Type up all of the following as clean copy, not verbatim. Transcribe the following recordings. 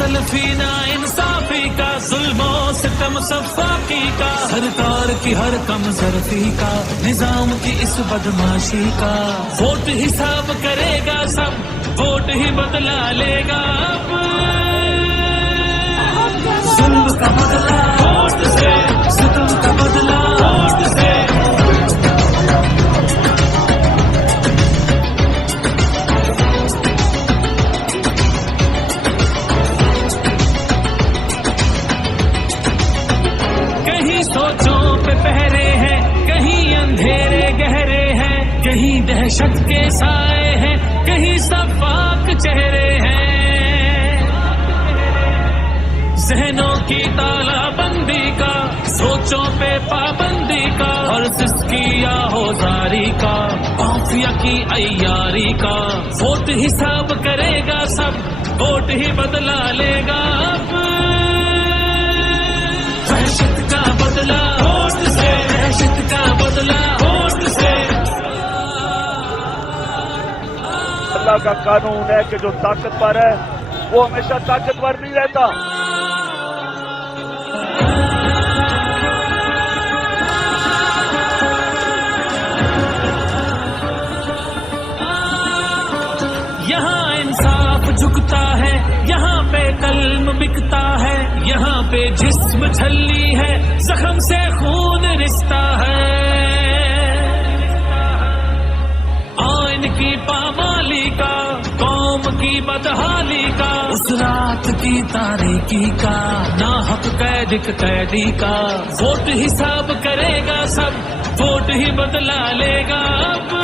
तलफी ना इंसाफी का, जुल्मो सितम सफाकी का, सरकार की हर कम जरफी का, निजाम की इस बदमाशी का। वोट हिसाब करेगा सब, वोट ही बदला लेगा अब। जुल्म का बदला वोट से, सितम का बदला वोट से। सोचों पे पहरे हैं, कहीं अंधेरे गहरे हैं, कहीं दहशत के साए हैं, कहीं सफाक चेहरे हैं। जहनों की तालाबंदी का, सोचों पे पाबंदी का, और सिस्की या होजारी का, माफिया की अय्यारी का। वोट हिसाब करेगा सब, वोट ही बदला लेगा अब। दहशत का बदला वोट से, दहशत का बदला वोट से। अल्लाह का कानून है कि जो ताकतवर है वो हमेशा ताकतवर नहीं रहता। यहाँ इंसाफ झुकता है, यहाँ पे कल्म बिकता है, यहाँ पे जिस्म छल्ली है, जख्म से खून रिश्ता है। आइन की पामाली का, कौम की बदहाली का, उस रात की तारीकी का, नाहक कैदी का। वोट हिसाब करेगा सब, वोट ही बदला लेगा अब।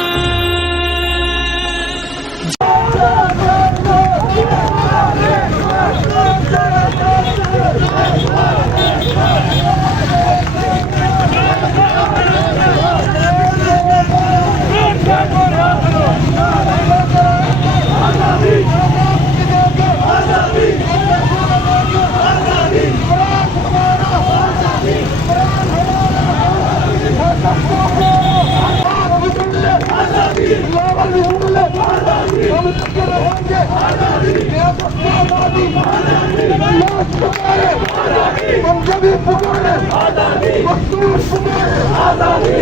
हम सभी पुकारे आजादी, मजदूर पुकारे आजादी,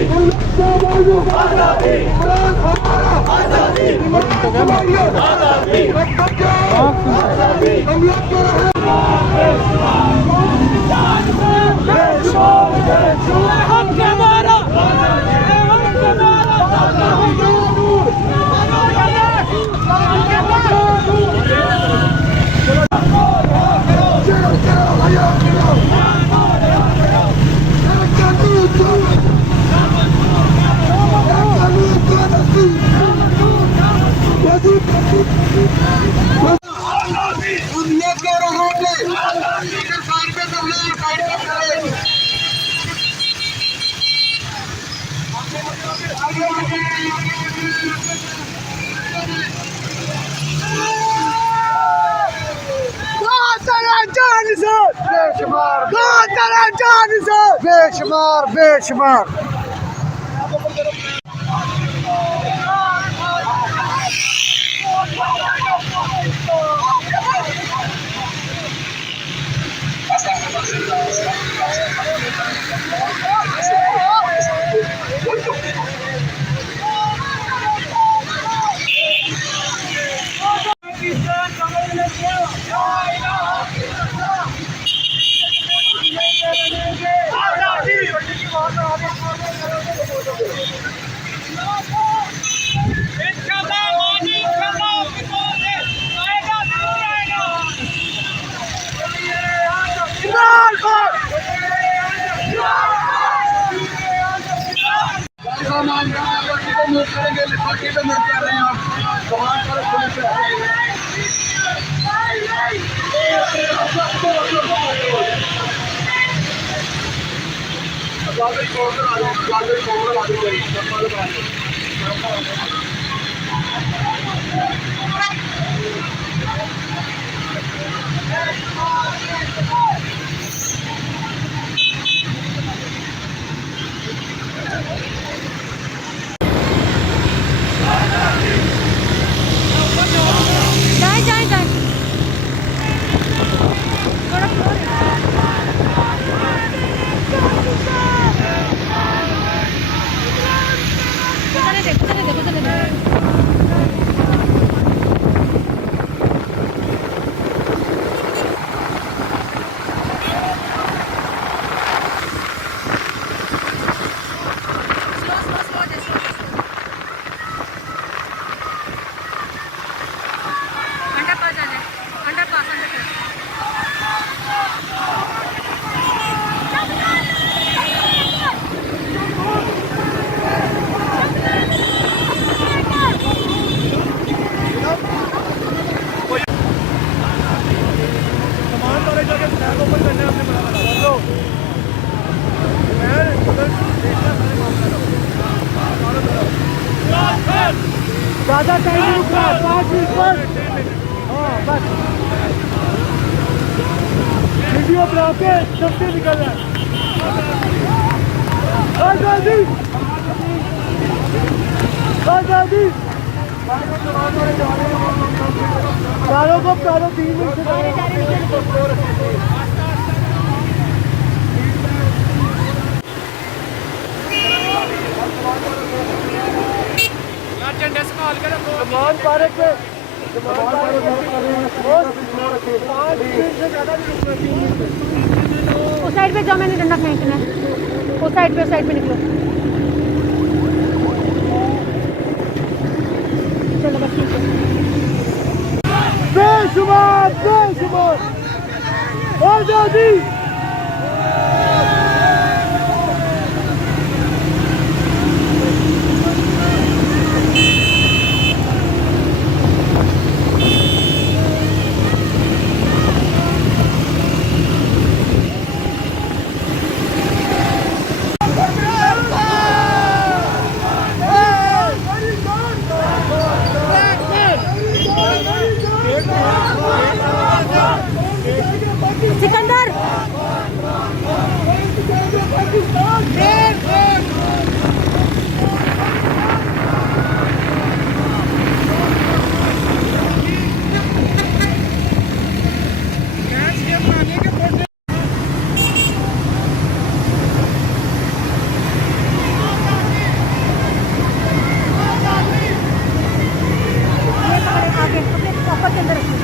आजादी, इमरान हमारा आजादी, इमरान आजादी, आजादी, हम लोग कर रहे बेशुमार बेशुमार। जाए बस हाँ बस वीडियो बना के सबसे निकल रहा है आजादी आजादी चारों को चारों 3 मिनट से कमान पार्क पे उस साइड पे जाओ, मैंने डंडा फेंकना है। उस साइड पे निकलो। चलो बस ठीक है। बेशुमार आजादी सिकंदर आगे अपने कॉपर के अंदर रखिए।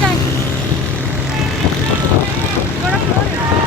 जाए थोड़ा फ्लोर देखो।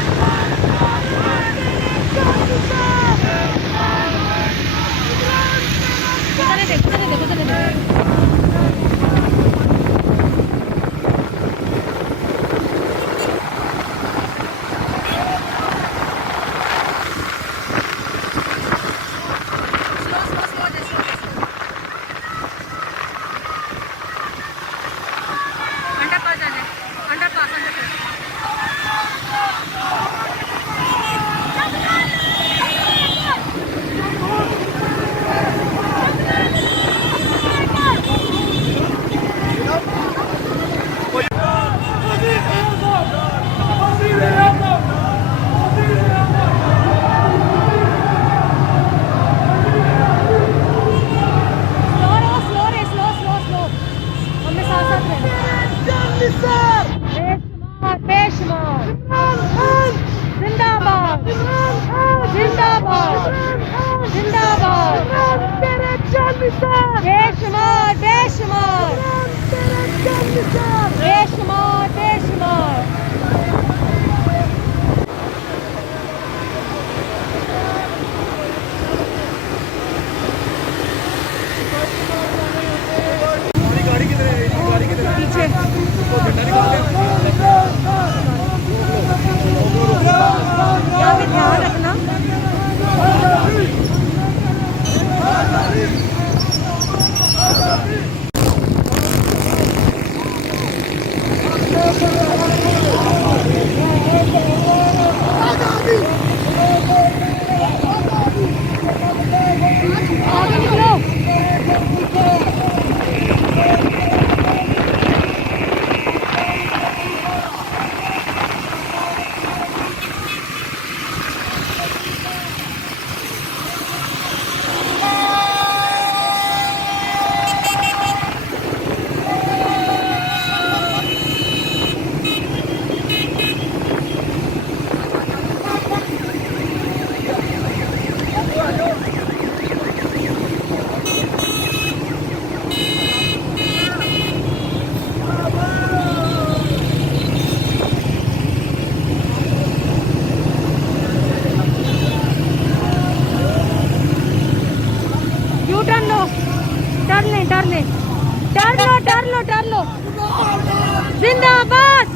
जिंदाबाद।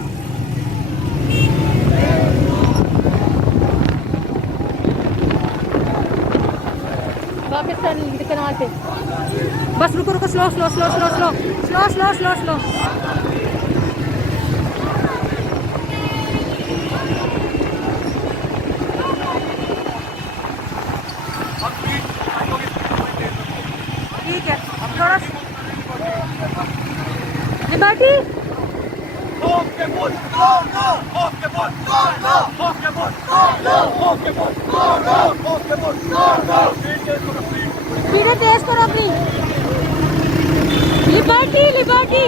पाकिस्तान कनाल पे बस रुको रुको, slow slow slow slow slow slow slow slow slow. ठीक है, थोड़ा लिबर्टी। स्पीड तेज करो अपनी। Liberty liberty.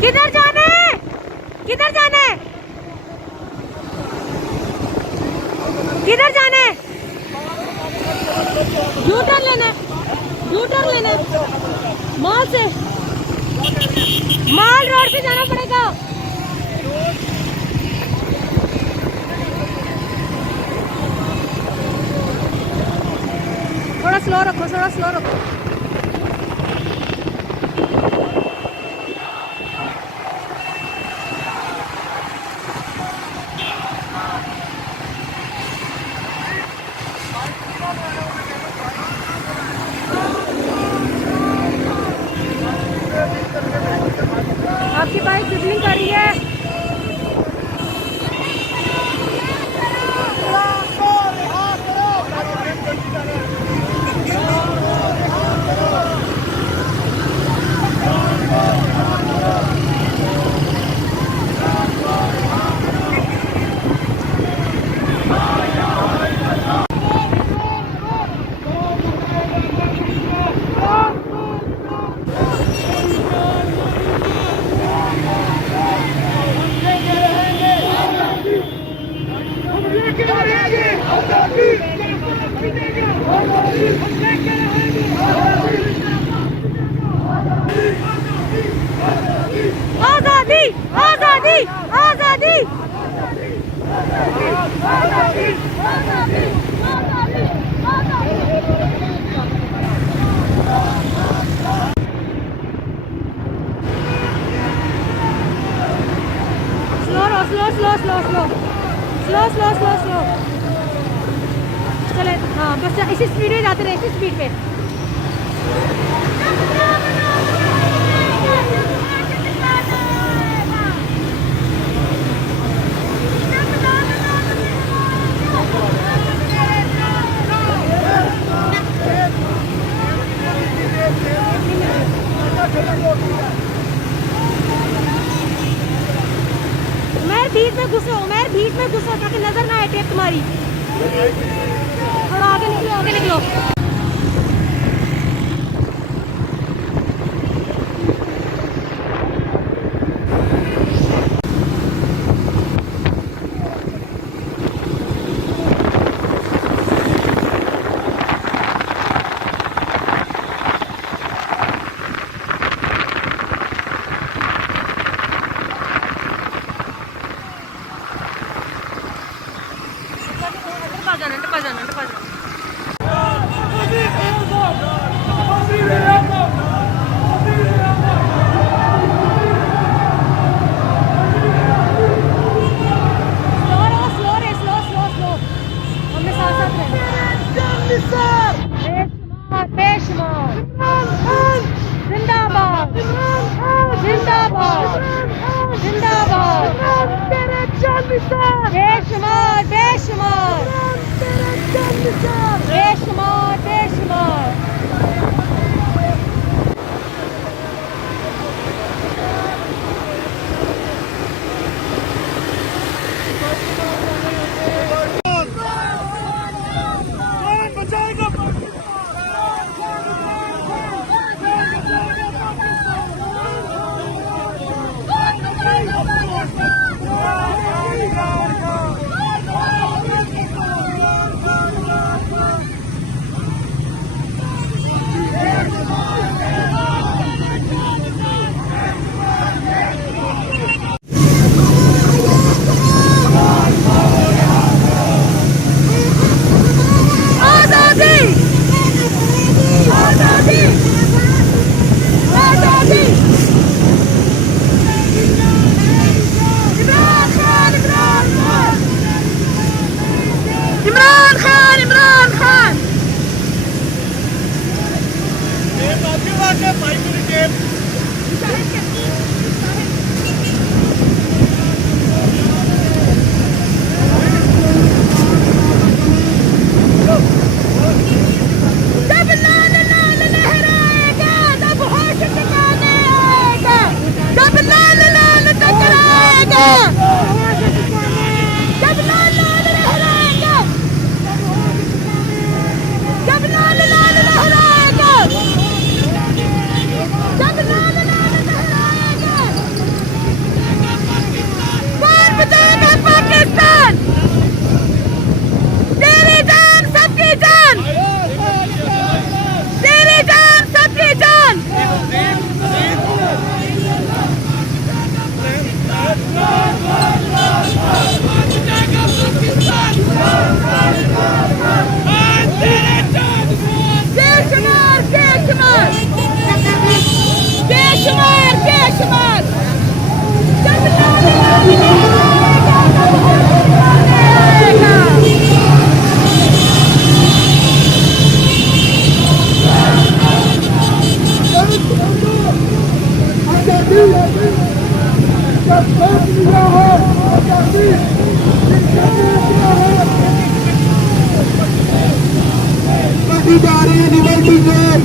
किधर जाना है? किधर जाना है? किधर जाना है? यू टर्न लेना है, यू टर्न लेना है। मॉल से मॉल रोड से जाना पड़ेगा। थोड़ा स्लो रखो, थोड़ा स्लो रखो। आपकी बाइक सिबलिंग कर रही है। आजादी आजादी आजादी। Slow slow slow slow slow slow slow slow slow चले। हाँ बस इसी स्पीड में जाते रहे, इसी स्पीड पे। ताकि नजर ना आए टेप तुम्हारी। थोड़ा आगे निकलो, आगे निकलो। अंदर जाना। स्लो। हमने साथ बेशुमार जिंदाबाद बेशुमार। Imran Khan liberty zone